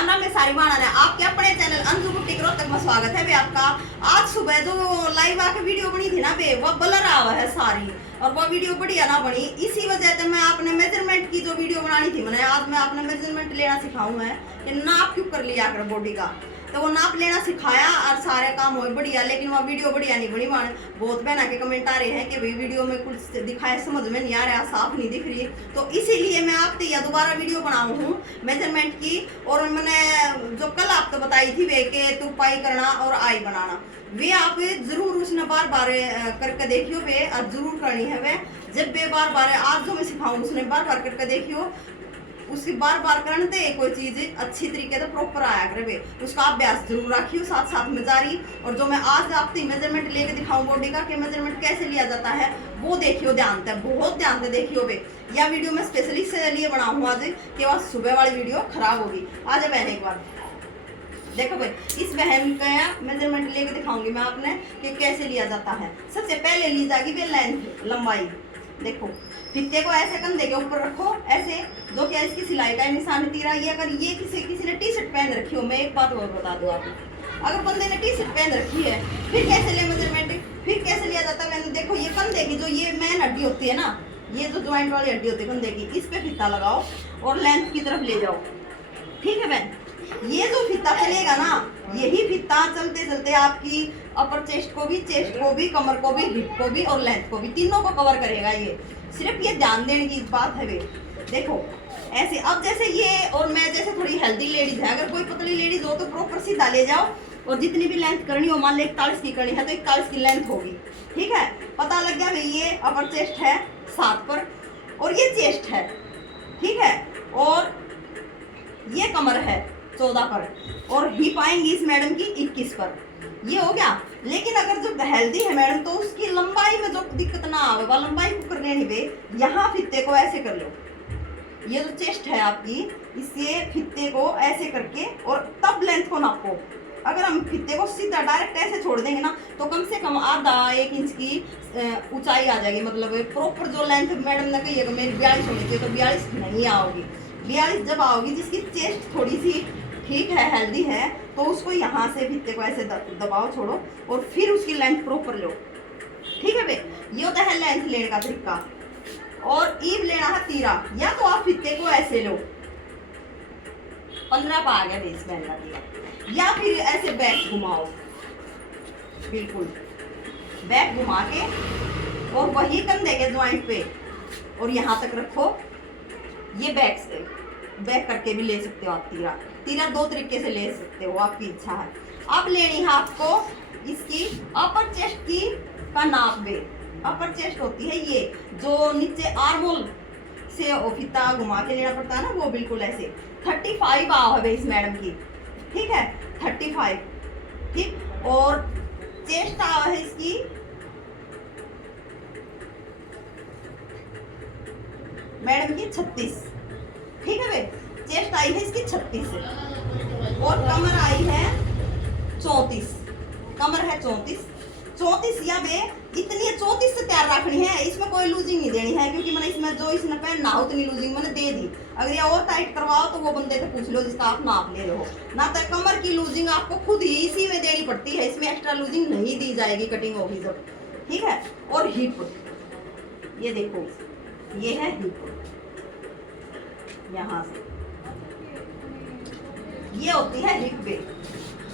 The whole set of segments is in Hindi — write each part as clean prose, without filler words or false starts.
राम राम, मैं सारी माना है आपके अपने चैनल अंजू कुट्टी तक में स्वागत है बे आपका। आज सुबह जो लाइव आके वीडियो बनी थी ना बे, वो ब्लर आ है सारी, और वो वीडियो बढ़िया ना बनी। इसी वजह से मैं अपने मेजरमेंट की जो वीडियो बनानी थी, मैंने आज मैं अपने मेजरमेंट लेना सिखाऊं है कि नाप क्यों कर लिया कर बॉडी का। तो वो नाप लेना सिखाया और सारे काम हुए बढ़िया, लेकिन वो वीडियो बढ़िया नहीं बनी। मान बहुत बहना के कमेंट आ रहे हैं कि भाई वीडियो में कुछ दिखाया समझ में नहीं आ रहा, साफ नहीं दिख रही। तो इसीलिए मैं आपके यहाँ दोबारा वीडियो बनाऊँ हूँ मेजरमेंट की। और मैंने जो कल आपको बताई थी वे के तू पाई करना और आई बनाना, वे आप जरूर उसने बार बार करके देखियो वे, और जरूर करनी है वे। जब वे बार बार आज जो मैं सिखाऊँ उसने बार बार करके देखियो, उसकी बार बार करने दे कोई चीज अच्छी तरीके से प्रॉपर आया करे, उसका अभ्यास जरूर रखियो साथ साथ में जारी। और जो मैं आज आपकी मेजरमेंट लेके दिखाऊं बॉडी का कि मेजरमेंट कैसे लिया जाता है, वो देखियो ध्यान से, बहुत ध्यान से देखियो बे। यह वीडियो मैं स्पेशली से लिए बनाऊँ आज कि वह सुबह वाली वीडियो खराब होगी। आ जाए बहन एक बार देखो भाई, इस बहन का मेजरमेंट लेके दिखाऊंगी मैं आपने कि कैसे लिया जाता है। सबसे पहले ली जाएगी वे लेंथ, लंबाई। देखो फीते को ऐसे कंधे के ऊपर रखो, ऐसे जो क्या इसकी सिलाई का निशान तीरा। ये अगर ये किसी ने टी शर्ट पहन रखी हो, मैं एक बात और बता दूं आपको, अगर बंदे ने टी शर्ट पहन रखी है फिर कैसे ले मेजरमेंट, फिर कैसे लिया जाता है। मैंने देखो ये कंधे की जो ये मेन हड्डी होती है ना, ये जो ज्वाइंट वाली हड्डी होती है कंधे की, इस पे फीता लगाओ और लेंथ की तरफ ले जाओ। ठीक है बहन, ये जो फीता चलेगा ना, यही फीता चलते चलते आपकी अपर चेस्ट को भी, कमर को भी, हिप को भी और लेंथ को भी, तीनों को कवर करेगा। ये सिर्फ ये ध्यान देने की बात है वे। देखो ऐसे, अब जैसे ये और मैं जैसे थोड़ी हेल्दी लेडीज है, अगर कोई पतली लेडीज हो तो प्रॉपर सीधा ले जाओ, और जितनी भी लेंथ करनी हो, मान लो 41 की करनी है तो 41 की लेंथ होगी। ठीक है, पता लग गया भाई ये अपर चेस्ट है 7 पर और ये चेस्ट है। ठीक है, और ये कमर है 14 पर और हिप आएंगी इस मैडम की 21 पर। ये हो गया। लेकिन अगर जो हेल्दी है मैडम तो उसकी लंबाई में जो दिक्कत ना आवे, वह लंबाई को कर लेनी वे। यहाँ फीते को ऐसे कर लो, ये जो चेस्ट है आपकी, इसे फीते को ऐसे करके और तब लेंथ को नापो। अगर हम फीते को सीधा डायरेक्ट ऐसे छोड़ देंगे ना तो कम से कम आधा 1 इंच की ऊंचाई आ जाएगी। मतलब प्रॉपर जो लेंथ मैडम ने कही है कि मेरी 42 होनी चाहिए, तो 42 नहीं आओगी। 42 जब आओगी जिसकी चेस्ट थोड़ी सी ठीक है, हेल्दी है, तो उसको यहाँ से फीते को ऐसे दबाओ, छोड़ो और फिर उसकी लेंथ प्रॉपर लो। ठीक है बे, ये होता है लेंथ लेने का तरीका। और ईव लेना है तीरा, या तो आप फीते को ऐसे लो, 15 पा गया बेस में तीरा, या फिर ऐसे बैक घुमाओ, बिल्कुल बैक घुमा के और वही कंधे के ज्वाइंट पे और यहाँ तक रखो। ये बैक से बैक करके भी ले सकते हो आप तीरा 2 तरीके से ले सकते हो, आपकी इच्छा है। अब लेनी है आपको इसकी अपर चेस्ट की का नाप बे। अपर चेस्ट होती है ये जो नीचे आर्मोल से फीता घुमा के लेना पड़ता है ना, वो बिल्कुल ऐसे 35 आओ है इस मैडम की। ठीक है, 35। ठीक, और चेस्ट आओ है इसकी मैडम की 36। ठीक है बे, चेस्ट आई है इसकी 36 और कमर आई है 34। कमर है 34 या बे इतनी 34 से तैयार रखनी है, इसमें कोई लूजिंग नहीं देनी है, क्योंकि मैंने इसमें जो इसने पहनना हो उतनी लूजिंग मैंने दे दी। अगर ये और टाइट करवाओ तो वो बंदे से पूछ लो जिसका आप नाप ले रहे हो, ना तो कमर की लूजिंग आपको खुद ही इसी में देनी पड़ती है, इसमें एक्स्ट्रा लूजिंग नहीं दी जाएगी, कटिंग होगी जब। ठीक है, और हिप, ये देखो ये है हिप, यहाँ से ये होती है हिप बे।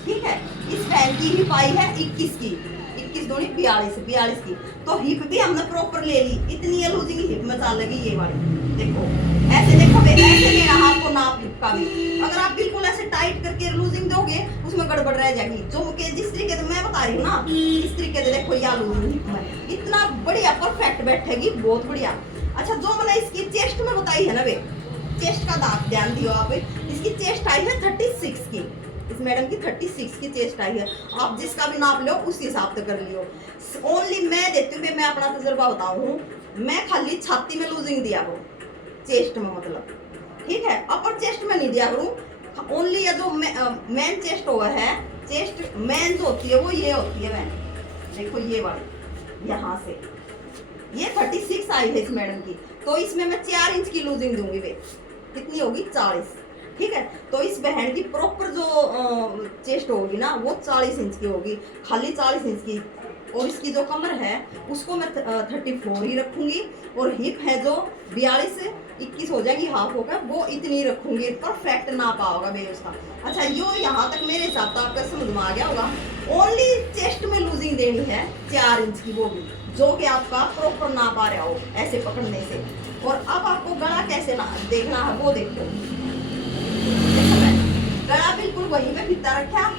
ठीक है, इस बहन की हिप आई है 21 की, 21 दूनी 42 की, तो हिप भी हमने प्रॉपर ले ली। इतनी ये लूजिंग हिप में चाल लगी ये वाली। देखो ऐसे, देखो बे ऐसे लेना आपको नाप हिप का भी। अगर आप बिल्कुल ऐसे टाइट करके लूजिंग दोगे उसमें गड़बड़ रह जाएगी। जो के जिस तरीके से मैं बता रही हूँ ना, इस तरीके से देखो या लूजिंग हिप में इतना बढ़िया परफेक्ट बैठेगी, बहुत बढ़िया। अच्छा, जो मैंने इसकी चेस्ट में बताई है ना बे, चेस्ट का दांत ध्यान दियो आप, इसकी चेस्ट आई है 36 की, इस मैडम की 36 की चेस्ट आई है। आप जिसका भी नाप लो उस हिसाब से कर लियो। ओनली मैं देती हूँ, मैं अपना तजुर्बा बताऊँ, मैं खाली छाती में लूजिंग दिया करूँ, चेस्ट में मतलब। ठीक है, अपर चेस्ट में नहीं दिया करूँ, ओनली ये जो मेन चेस्ट हुआ है, चेस्ट मेन जो होती है वो ये होती है मैन, देखो ये वाली यहाँ से, ये 36 आई है इस मैडम की, तो इसमें मैं 4 इंच की लूजिंग दूंगी वे। कितनी होगी 40। ठीक है। तो इस बहन की प्रॉपर जो चेस्ट होगी ना वो 40 इंच की होगी, खाली 40 इंच की। और इसकी जो कमर है उसको मैं 34 ही रखूंगी, और हिप है जो 42 से 21 हो जाएगी, हाफ होगा, वो इतनी रखूंगी। परफेक्ट नापा होगा मेरे उसका। अच्छा, यो यहाँ तक मेरे हिसाब से आपका समझ में आ गया होगा। ओनली चेस्ट में लूजिंग देनी है 4 इंच की, वो भी जो कि आपका प्रॉपर नाप आ रहा हो ऐसे पकड़ने से। और अब आपको गला कैसे ना देखना है वो देखो। गला बिल्कुल वहीं पे फिता रखा,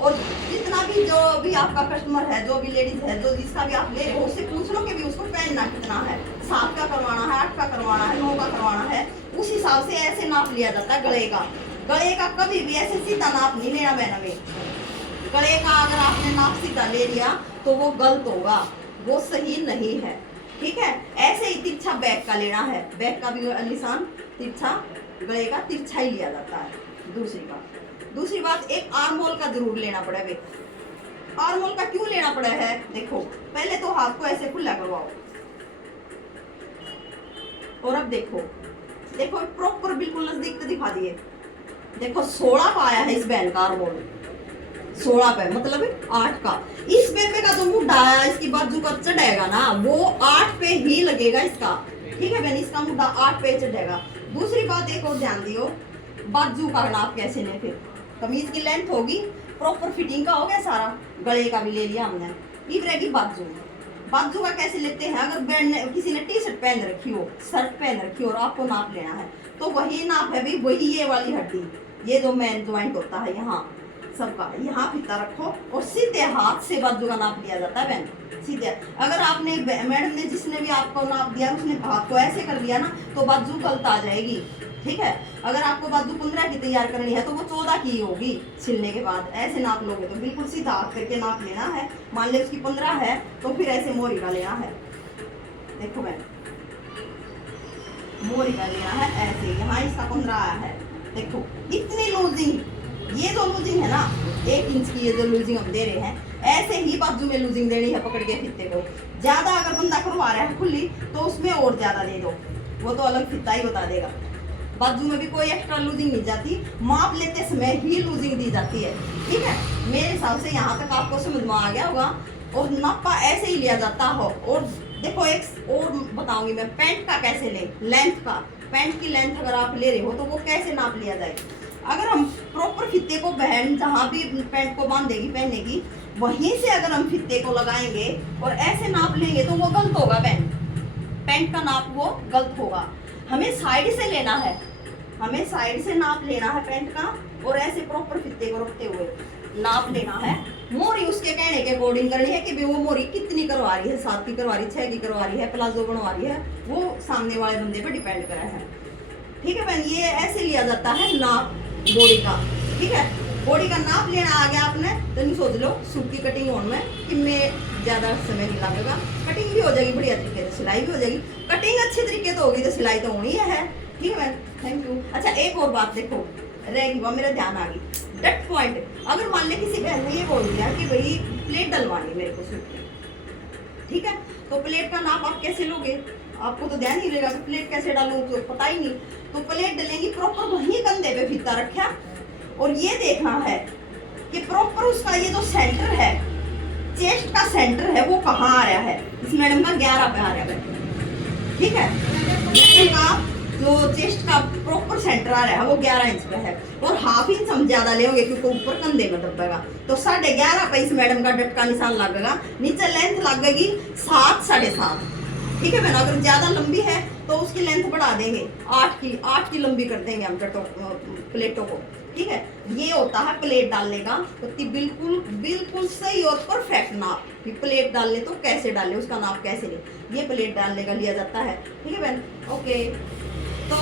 और जितना भी जो भी आपका कस्टमर है, जो भी लेडीज है, जो जिसका भी आप ले रहे हो, उससे पूछ लो कि भी उसको पहनना कितना है, 7 का करवाना है, 8 का करवाना है, 9 का करवाना है। उस हिसाब से ऐसे नाप लिया जाता है गले का। गले का कभी भी ऐसे सीधा नाप नहीं लेना बहना में। गले का अगर आपने नाप सीधा ले लिया तो वो गलत होगा, वो सही नहीं है। ठीक है, ऐसे ही तिरछा बैक का लेना है। बैक का भी निशान तिरछा, गले का तिरछा ही लिया जाता है। दूसरी बात एक आर्म होल का जरूर लेना पड़ा है। आर्म होल का क्यों लेना पड़ा है, देखो पहले तो हाथ को ऐसे खुला करवाओ, और अब देखो प्रॉपर बिल्कुल नजदीक से दिखा दिए। देखो 16 का आया है इस बैन का आर्म होल, 16 पे मतलब 8 का। इस बेबे का जो मुड्ढा है, इसकी बाजू का चढ़ेगा ना, वो 8 पे ही लगेगा इसका। ठीक है बहन, इसका मुड्ढा 8 पे चढ़ेगा। दूसरी बात एक और ध्यान दियो, बाजू का नाप कैसे लें। फिर कमीज की लेंथ होगी, प्रॉपर फिटिंग का हो गया सारा, गले का भी ले लिया हमने। फिर रहेगी बाजू का कैसे लेते हैं। अगर बैंड किसी ने टी शर्ट पहन रखी हो, शर्ट पहन रखी हो और आपको नाप लेना है, तो वही नाप है भाई, वही ये वाली हड्डी, ये जो मेन ज्वाइंट होता है यहाँ सबका, यहाँ फिता रखो और सीधे हाथ से बाजू का नाप लिया जाता है बहन, सीधे। अगर आपने मैडम ने जिसने भी आपको नाप दिया उसने हाथ को ऐसे कर लिया ना, तो बाजू गलत आ जाएगी। ठीक है, अगर आपको बाजू 15 की तैयार करनी है तो वो 14 की होगी सिलने के बाद। ऐसे नाप लोगे तो बिल्कुल सीधा हाथ करके नाप लेना है। मान ले उसकी 15 है तो फिर ऐसे मोरी का लेना है। देखो मैंने मोरी का लेना है ऐसे, यहाँ इसका 15 आया है। देखो इतनी लूजिंग, ये जो लूजिंग है ना 1 इंच की, ये जो लूजिंग हम दे रहे हैं, ऐसे ही बाजू में लूजिंग देनी है पकड़ के फित्ते को। ज्यादा अगर बंदा करवा रहा है खुली तो उसमें और ज्यादा दे दो, वो तो अलग फित्ता ही बता देगा। बाजू में भी कोई एक्स्ट्रा लूजिंग नहीं जाती, माप लेते समय ही लूजिंग दी जाती है। ठीक है, मेरे हिसाब से यहाँ तक आपको समझ में आ गया होगा। और नापा ऐसे ही लिया जाता हो। और देखो एक और बताऊंगी मैं, पैंट का कैसे लें, लेंथ का। पैंट की लेंथ अगर आप ले रहे हो तो वो कैसे नाप लिया जाए। अगर हम प्रॉपर फित्ते को बहन जहाँ भी पैंट को बांधेगी पहनने की, वहीं से अगर हम फित्ते को लगाएंगे और ऐसे नाप लेंगे तो वो गलत होगा बहन, पैंट का नाप वो गलत होगा। हमें साइड से लेना है, हमें साइड से नाप लेना है पैंट का, और ऐसे प्रॉपर फित्ते को रखते हुए नाप लेना है। मोरी उसके कहने के अकॉर्डिंग करनी है कि भी वो मोरी कितनी करवा रही है, 7 की करवा रही है, 6 की करवा रही है, प्लाजो बनवा रही है, वो सामने वाले बंदे पर डिपेंड करा है। ठीक है बहन, ये ऐसे लिया जाता है नाप बॉडी का। ठीक है, बॉडी का नाप लेना आ गया आपने तो नहीं सोच लो सूट की कटिंग होने में कि मैं ज्यादा समय नहीं लगेगा, कटिंग भी हो जाएगी बढ़िया तरीके से, सिलाई भी हो जाएगी। कटिंग अच्छे तरीके तो होगी तो सिलाई तो होनी है। ठीक है, थैंक यू। अच्छा एक और बात देखो रहेगी, वो मेरा ध्यान आ गई, डट पॉइंट। अगर मान ले किसी बहन ने ये बोल दिया कि भाई प्लेट डलवानी मेरे को सूट में, ठीक है, तो प्लेट का नाप आप कैसे लोगे, आपको तो ध्यान ही रहेगा कि प्लेट कैसे डालूं, तो पता ही नहीं। तो प्लेट डलेंगी प्रॉपर वहीं कंधे पे फीता रखा, और ये देखना है कि प्रॉपर उसका ये जो सेंटर है, चेस्ट का सेंटर है, वो कहाँ आ रहा है। इस मैडम का 11 पे आ रहा है। ठीक है, मैडम का जो चेस्ट का प्रॉपर सेंटर आ रहा है वो 11 इंच पे है, और हाफ इंच हम ज्यादा लेंगे क्योंकि ऊपर कंधे में दबेगा, तो 11.5 पे इस मैडम का डट का निशान लगेगा। नीचे लेंथ लगेगी 7 साढ़े 7। ठीक है मैडम, अगर ज्यादा लंबी है तो उसकी लेंथ बढ़ा देंगे, 8 की लंबी कर देंगे हम प्लेटों को। ठीक है, ये होता है प्लेट डालने का बिल्कुल बिल्कुल सही और परफेक्ट नाप, कि प्लेट डालने तो कैसे डाले, उसका नाप कैसे ले, ये प्लेट डालने का लिया जाता है। ठीक है बहन, ओके। तो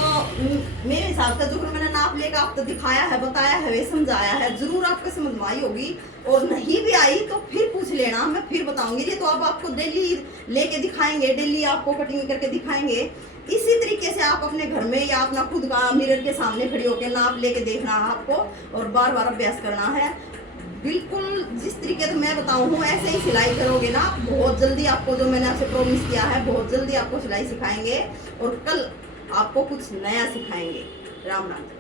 मेरे हिसाब से जो मैंने नाप लेकर आपको दिखाया है, बताया है, समझाया है, जरूर आपको समझ में आई होगी। और नहीं भी आई तो फिर पूछ लेना, मैं फिर बताऊंगी। ये तो अब आपको डेली लेके दिखाएंगे, डेली आपको कटिंग करके दिखाएंगे। इसी तरीके से आप अपने घर में या अपना खुद का मिरर के सामने खड़ी होकर नाप लेके देखना है आपको, और बार बार अभ्यास करना है। बिल्कुल जिस तरीके से मैं बताऊँ ऐसे ही सिलाई करोगे ना, बहुत जल्दी आपको, जो मैंने आपसे प्रॉमिस किया है, बहुत जल्दी आपको सिलाई सिखाएंगे, और कल आपको कुछ नया सिखाएंगे। राम राम।